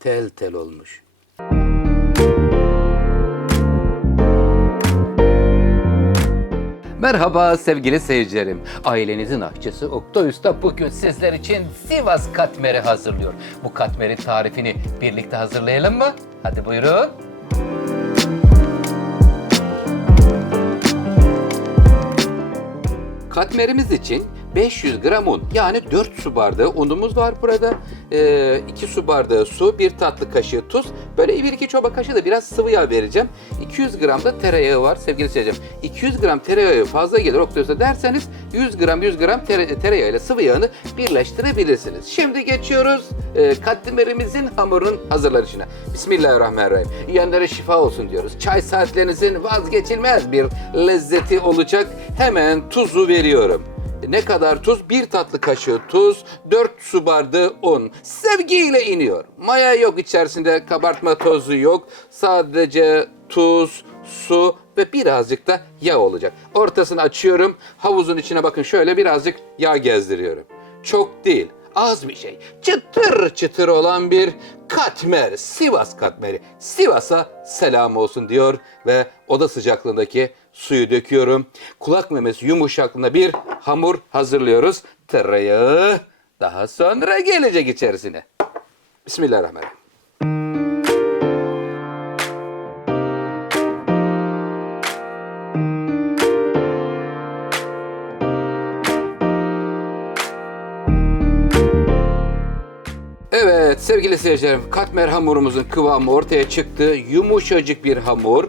tel tel olmuş. Merhaba sevgili seyircilerim. Ailenizin aşçısı Oktay Usta bugün sizler için Sivas katmeri hazırlıyor. Bu katmerin tarifini birlikte hazırlayalım mı? Hadi buyurun. Katmerimiz için 500 gram un yani 4 su bardağı unumuz var burada. 2 su bardağı su, 1 tatlı kaşığı tuz. Böyle 1-2 çorba kaşığı da biraz sıvı yağ vereceğim. 200 gram da tereyağı var sevgili seyircilerim. 200 gram tereyağı fazla gelir Oktayos'a derseniz 100 gram 100 gram tere, tereyağı ile sıvı yağını birleştirebilirsiniz. Şimdi geçiyoruz e, katmerimizin hamurunun hazırlanışına. Bismillahirrahmanirrahim. Yiyenlere şifa olsun diyoruz. Çay saatlerinizin vazgeçilmez bir lezzeti olacak. Hemen tuzu veriyorum. Ne kadar tuz? Bir tatlı kaşığı tuz, 4 su bardağı un. Sevgiyle iniyor. Maya yok içerisinde, kabartma tozu yok. Sadece tuz, su ve birazcık da yağ olacak. Ortasını açıyorum. Havuzun içine bakın şöyle birazcık yağ gezdiriyorum. Çok değil, az bir şey. Çıtır çıtır olan bir katmer, Sivas katmeri. Sivas'a selam olsun diyor ve oda sıcaklığındaki suyu döküyorum. Kulak memesi yumuşaklığında bir hamur hazırlıyoruz. Tereyağı daha sonra gelecek içerisine. Bismillahirrahmanirrahim. Evet sevgili seyircilerim katmer hamurumuzun kıvamı ortaya çıktı. Yumuşacık bir hamur.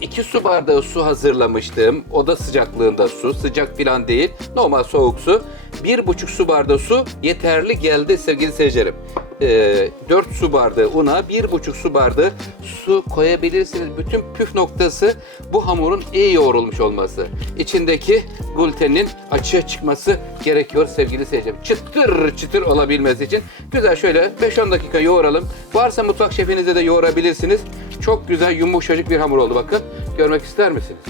2 su bardağı su hazırlamıştım. Oda sıcaklığında su. Sıcak falan değil. Normal soğuk su. 1,5 su bardağı su yeterli geldi sevgili seyircilerim. 4 su bardağı una, 1,5 su bardağı su koyabilirsiniz. Bütün püf noktası bu hamurun iyi yoğrulmuş olması. İçindeki glutenin açığa çıkması gerekiyor sevgili seyircilerim. Çıtır çıtır olabilmesi için güzel şöyle 5-10 dakika yoğuralım. Varsa mutfak şefinizde de yoğurabilirsiniz. Çok güzel yumuşacık bir hamur oldu bakın. Görmek ister misiniz?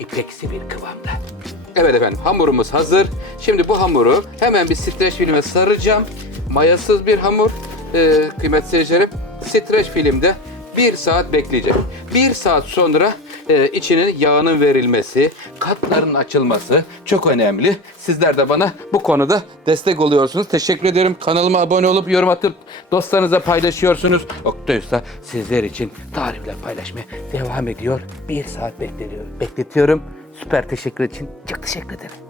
ipeksi bir kıvamda. Evet efendim hamurumuz hazır. Şimdi bu hamuru hemen bir streç filme saracağım. Mayasız bir hamur. Ee, kıymetli seyircilerim streç filmde bir saat bekleyecek. Bir saat sonra e, içinin yağının verilmesi, katların açılması çok önemli. Sizler de bana bu konuda destek oluyorsunuz. Teşekkür ederim. Kanalıma abone olup yorum atıp dostlarınıza paylaşıyorsunuz. Oktay Usta sizler için tarifler paylaşmaya devam ediyor. Bir saat bekletiyor, bekletiyorum. Süper teşekkür için çok teşekkür ederim.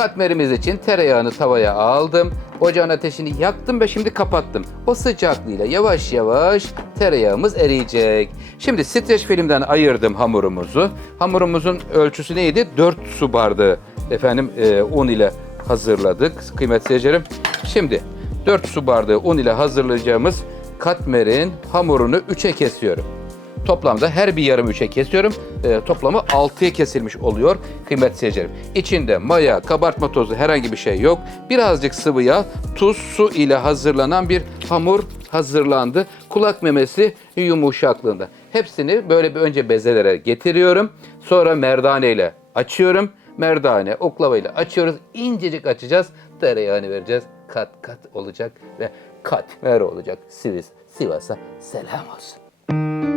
Katmerimiz için tereyağını tavaya aldım. Ocağın ateşini yaktım ve şimdi kapattım. O sıcaklığıyla yavaş yavaş tereyağımız eriyecek. Şimdi streç filmden ayırdım hamurumuzu. Hamurumuzun ölçüsü neydi? 4 su bardağı efendim e, un ile hazırladık kıymetli seyircilerim. Şimdi 4 su bardağı un ile hazırlayacağımız katmerin hamurunu 3'e kesiyorum. Toplamda her bir yarım üçe kesiyorum. Ee, toplamı 6'ya kesilmiş oluyor kıymetli seyircilerim. İçinde maya, kabartma tozu herhangi bir şey yok. Birazcık sıvı yağ, tuz, su ile hazırlanan bir hamur hazırlandı. Kulak memesi yumuşaklığında. Hepsini böyle bir önce bezelere getiriyorum. Sonra merdane ile açıyorum. Merdane, oklava ile açıyoruz. İncecik açacağız. Tereyağını vereceğiz. Kat kat olacak ve katmer olacak. Sivas, Sivas'a selam olsun.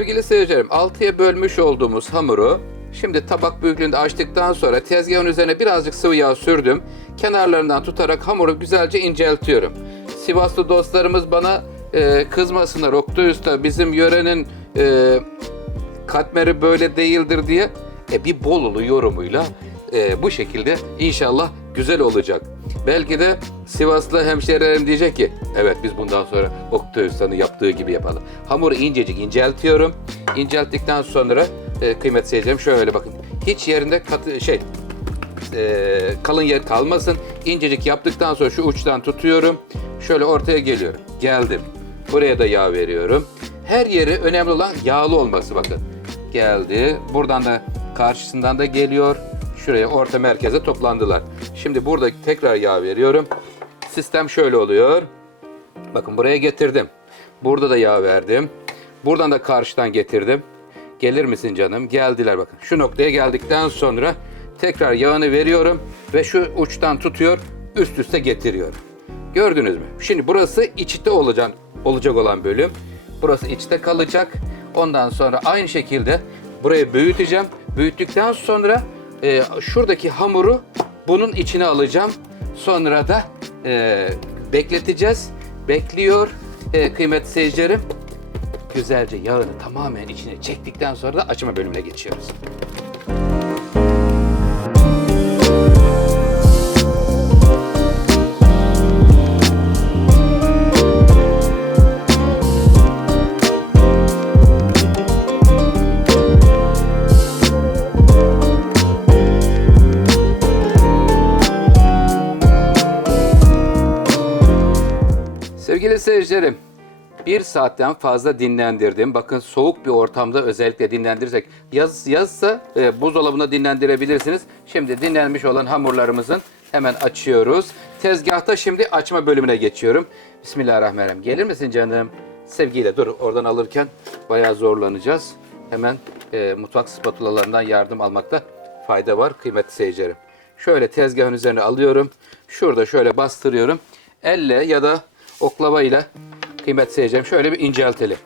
Sevgili seyircilerim, 6'ya bölmüş olduğumuz hamuru şimdi tabak büyüklüğünde açtıktan sonra tezgahın üzerine birazcık sıvı yağ sürdüm. Kenarlarından tutarak hamuru güzelce inceltiyorum. Sivaslı dostlarımız bana e, kızmasınlar. Oktay Usta bizim yörenin e, katmeri böyle değildir diye e, bir Bolulu yorumuyla e, bu şekilde inşallah güzel olacak. Belki de Sivaslı hemşehrilerim diyecek ki evet biz bundan sonra Oktay yaptığı gibi yapalım. Hamuru incecik inceltiyorum. İncelttikten sonra e, kıymet seyircilerim şöyle bakın. Hiç yerinde katı şey e, kalın yer kalmasın. İncecik yaptıktan sonra şu uçtan tutuyorum. Şöyle ortaya geliyorum. Geldim. Buraya da yağ veriyorum. Her yeri önemli olan yağlı olması bakın. Geldi. Buradan da karşısından da geliyor. Şuraya orta merkeze toplandılar. Şimdi burada tekrar yağ veriyorum. Sistem şöyle oluyor. Bakın buraya getirdim. Burada da yağ verdim. Buradan da karşıdan getirdim. Gelir misin canım? Geldiler bakın. Şu noktaya geldikten sonra tekrar yağını veriyorum ve şu uçtan tutuyor, üst üste getiriyorum. Gördünüz mü? Şimdi burası içte olacak olacak olan bölüm. Burası içte kalacak. Ondan sonra aynı şekilde burayı büyüteceğim. Büyüttükten sonra e, şuradaki hamuru bunun içine alacağım. Sonra da e, bekleteceğiz. Bekliyor e, kıymetli seyircilerim. Güzelce yağını tamamen içine çektikten sonra da açma bölümüne geçiyoruz. Sevgili seyircilerim, bir saatten fazla dinlendirdim. Bakın soğuk bir ortamda özellikle dinlendirirsek. Yaz, yazsa e, buzdolabında dinlendirebilirsiniz. Şimdi dinlenmiş olan hamurlarımızın hemen açıyoruz. Tezgahta şimdi açma bölümüne geçiyorum. Bismillahirrahmanirrahim. Gelir misin canım? Sevgiyle dur oradan alırken bayağı zorlanacağız. Hemen e, mutfak spatulalarından yardım almakta fayda var kıymetli seyircilerim. Şöyle tezgahın üzerine alıyorum. Şurada şöyle bastırıyorum. Elle ya da oklavayla kıymetli seyircilerim şöyle bir inceltelim.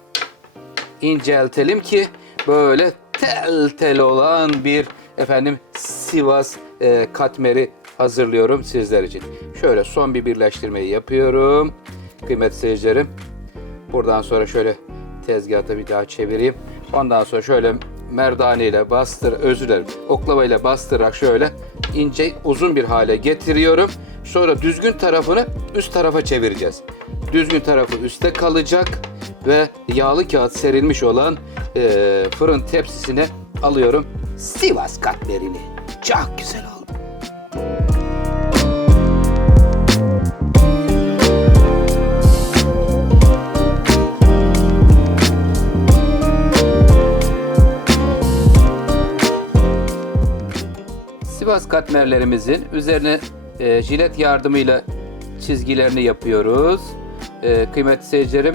İnceltelim ki böyle tel tel olan bir efendim Sivas e, katmeri hazırlıyorum sizler için. Şöyle son bir birleştirmeyi yapıyorum. Kıymetli seyircilerim. Buradan sonra şöyle tezgahta bir daha çevireyim. Ondan sonra şöyle merdane ile bastır, özür dilerim, oklava ile bastırarak şöyle ince uzun bir hale getiriyorum. Sonra düzgün tarafını üst tarafa çevireceğiz. Düzgün tarafı üstte kalacak ve yağlı kağıt serilmiş olan eee, fırın tepsisine alıyorum. Sivas katmerini. Çok güzel oldu. Sivas katmerlerimizin üzerine e, jilet yardımıyla çizgilerini yapıyoruz. E, kıymetli seyircilerim,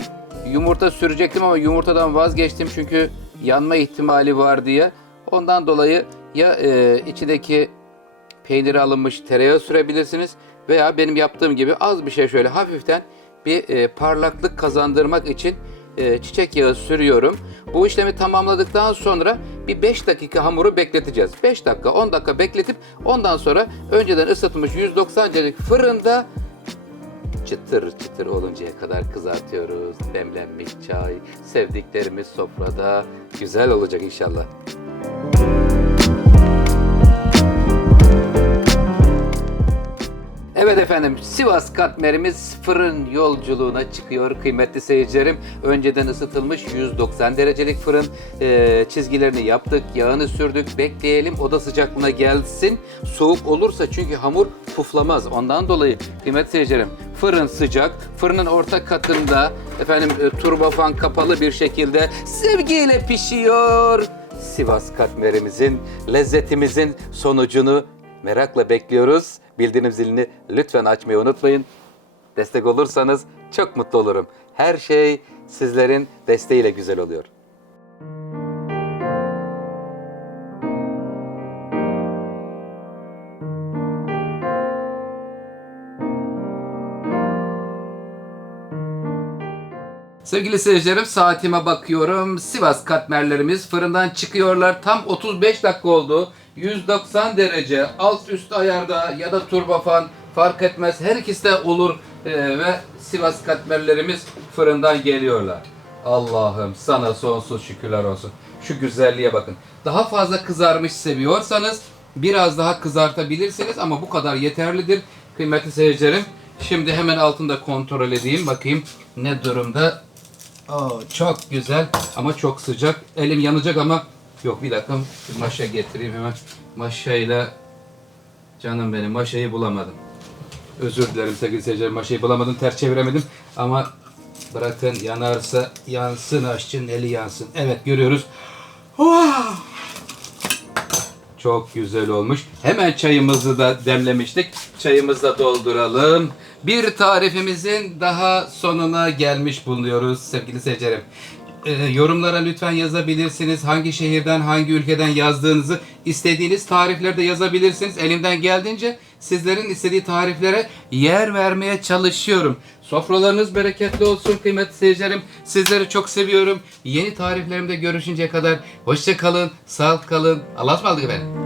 yumurta sürecektim ama yumurtadan vazgeçtim çünkü yanma ihtimali var diye. Ondan dolayı ya e, içindeki peyniri alınmış tereyağı sürebilirsiniz veya benim yaptığım gibi az bir şey şöyle hafiften bir e, parlaklık kazandırmak için e, çiçek yağı sürüyorum. Bu işlemi tamamladıktan sonra bir 5 dakika hamuru bekleteceğiz. 5 dakika 10 dakika bekletip ondan sonra önceden ısıtılmış 190 derecelik fırında çıtır çıtır oluncaya kadar kızartıyoruz. Demlenmiş çay, sevdiklerimiz sofrada. Güzel olacak inşallah. Evet efendim Sivas katmerimiz fırın yolculuğuna çıkıyor kıymetli seyircilerim. Önceden ısıtılmış 190 derecelik fırın e, çizgilerini yaptık, yağını sürdük, bekleyelim oda sıcaklığına gelsin. Soğuk olursa çünkü hamur puflamaz. Ondan dolayı kıymetli seyircilerim fırın sıcak, fırının orta katında efendim e, turbofan kapalı bir şekilde sevgiyle pişiyor. Sivas katmerimizin, lezzetimizin sonucunu merakla bekliyoruz. Bildirim zilini lütfen açmayı unutmayın. Destek olursanız çok mutlu olurum. Her şey sizlerin desteğiyle güzel oluyor. Sevgili seyircilerim saatime bakıyorum. Sivas katmerlerimiz fırından çıkıyorlar. Tam 35 dakika oldu. 190 derece alt üst ayarda ya da turbofan fark etmez. Her ikisi de olur Ee, ve Sivas katmerlerimiz fırından geliyorlar. Allah'ım sana sonsuz şükürler olsun. Şu güzelliğe bakın. Daha fazla kızarmış seviyorsanız biraz daha kızartabilirsiniz ama bu kadar yeterlidir kıymetli seyircilerim. Şimdi hemen altında kontrol edeyim bakayım ne durumda. Oo, çok güzel ama çok sıcak. Elim yanacak ama yok bir dakika maşa getireyim hemen. Maşayla canım benim maşayı bulamadım. Özür dilerim sevgili seyirciler maşayı bulamadım ters çeviremedim ama bırakın yanarsa yansın aşçının eli yansın. Evet görüyoruz. Çok güzel olmuş. Hemen çayımızı da demlemiştik. Çayımızı da dolduralım. Bir tarifimizin daha sonuna gelmiş bulunuyoruz sevgili seyircilerim. Ee, yorumlara lütfen yazabilirsiniz. Hangi şehirden, hangi ülkeden yazdığınızı istediğiniz tariflerde yazabilirsiniz. Elimden geldiğince sizlerin istediği tariflere yer vermeye çalışıyorum. Sofralarınız bereketli olsun kıymetli seyircilerim. Sizleri çok seviyorum. Yeni tariflerimde görüşünceye kadar hoşça kalın, sağlıklı kalın. Allah'a ısmarladık efendim.